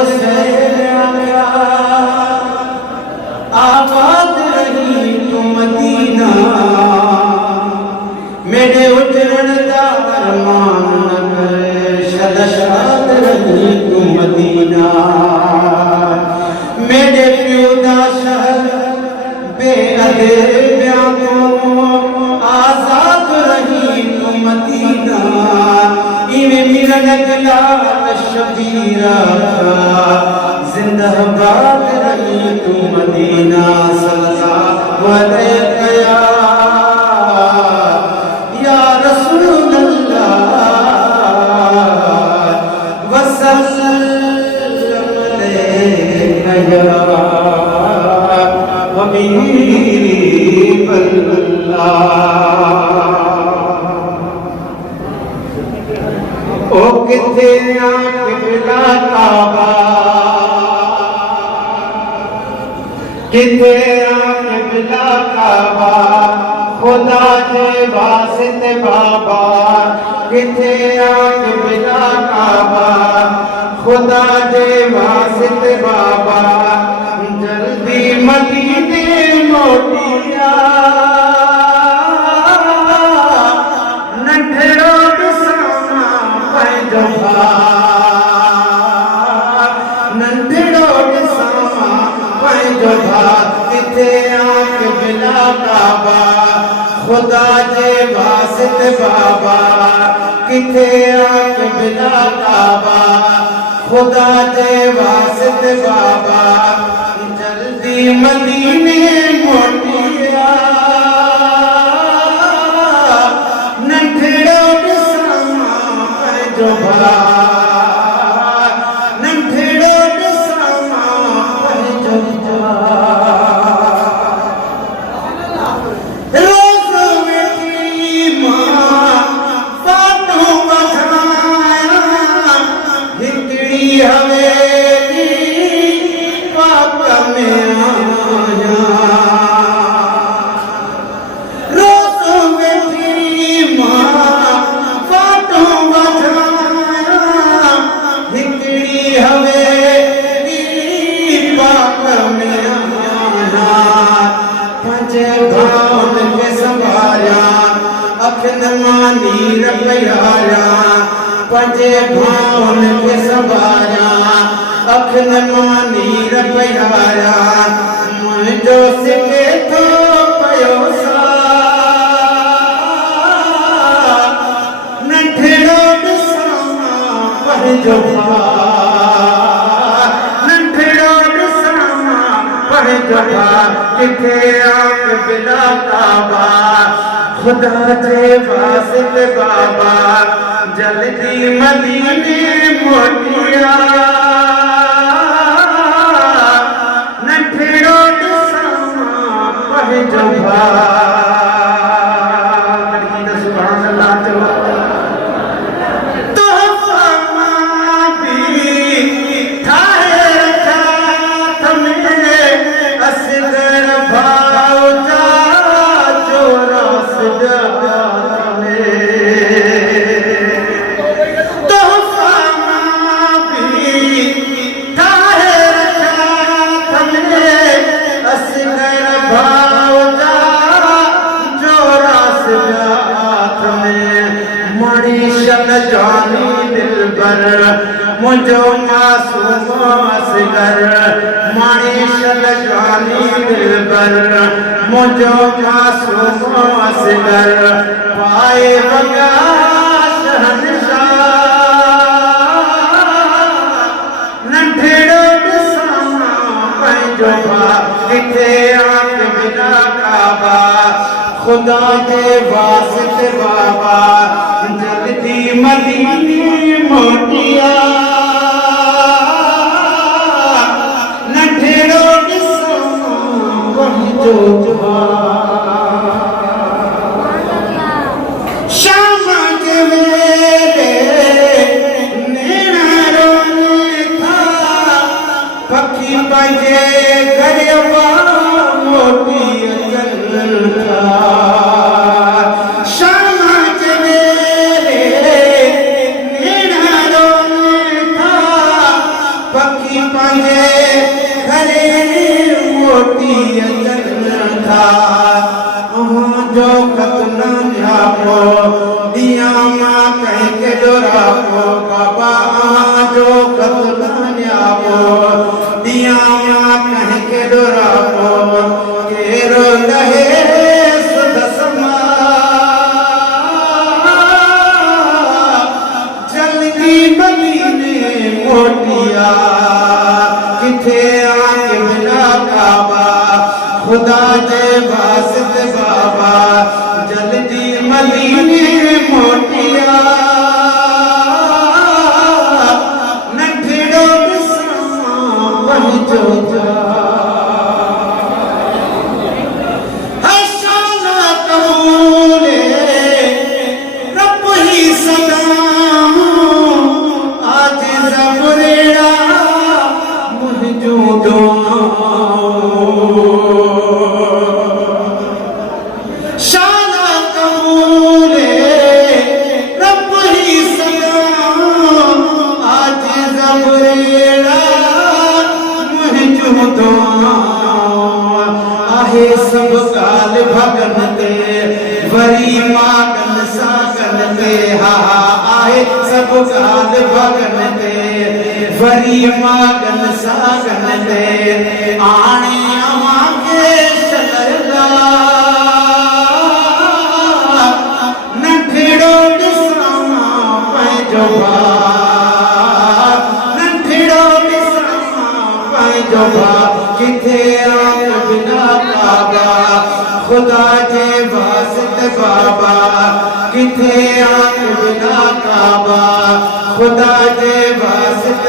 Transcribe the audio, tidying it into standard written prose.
हुसैन आया आबाद रही तू मदीना मेरे उजड़न दा अरमान न कर शाद रही तू मदीना मेरे प्यो दा शहर बेअदबियां तो आजाद रही तू मदीना इवे मिलन गला शबीरा जिंदाबाद रही तू मदीना सल्लल्लाहु अलैहि या रसूल अल्लाह वसल्लम अलैका या हबीब अल्लाह। ओ किथे किबला काबा किथे किबला काबा खुदा के वास्ते बाबा किथे किबला काबा खुदा के वास्ते बाबा जल्दी मदीने मोटिया नंढड़ो नंढड़ो किथे किबला काबा खुदा जे वास्ते बाबा किथे किबला काबा खुदा जे वास्ते बाबा जल्दी मदीने मोटिया नंढड़ो नंढड़ो रोज़ वेठी मां फाटू बधाया हिकड़ी हवेली पाप में आया रोज़ वेठी मां फाटू नीर प्यारा पंजे भावन के संभारा अखन नीर प्यारा मुझो सिके तो पयो सा नंढड़ो ॾिसां पंहिंजो नंढड़ो ॾिसां पंहिंजो किथे किबला काबा खुदा जे वास्ते बाबा जल्दी मदीने मोटिया नंढड़ो ॾिसां पंहिंजो सुभान अल्लाह तोहफ़ा मां भी ठाहे रखा में असगर भाव जा जानी दिलबर मुझो मासूम असगर मानीशल जानी दिलबर मुझो मासूम असगर पाए बगा शहंशाह नंढड़ो ॾिसां पंहिंजो किथे किबला काबा खुदा के वास्ते बाबा जल्दी मदीने मोटिया नंढड़ो ॾिसां पंहिंजो शाम जे वेले नेणा रोने था पखी पंहिंजे घर मोटी अचनि था शाम जे वेले नेणा रोने जे घरे मोटी अचन था जो खत न न्यापो दिया मां कह के डोरापो बाबा जो खत न न्यापो दिया मां कह के डोरापो केरो लहे सुदसमा जल्दी मदीने मोटिया किथे आके मिला काबा खुदा दे वासित बाबा जल्दी मदीने मोटिया नठड़ो बिस्मा बन जो जा हशाना कबूले रब ही सदा आज जबरेड़ा मुझो दुआ शाना कबूले रब ही सदा आज जबरेड़ा मुझो दुआ आहे सब काल भगन ते वरी मागन सागन ते हा आहे सब काल भगन ते वरी मागन सागन ते आणे अमां के शलरदा नठड़ो ॾिसां पंहिंजो भाउ नठड़ो ॾिसां पंहिंजो भाउ किथे आंख बिना काबा खुदा जे वासित बाबा किथे आंख बिना काबा खुदा जे वासित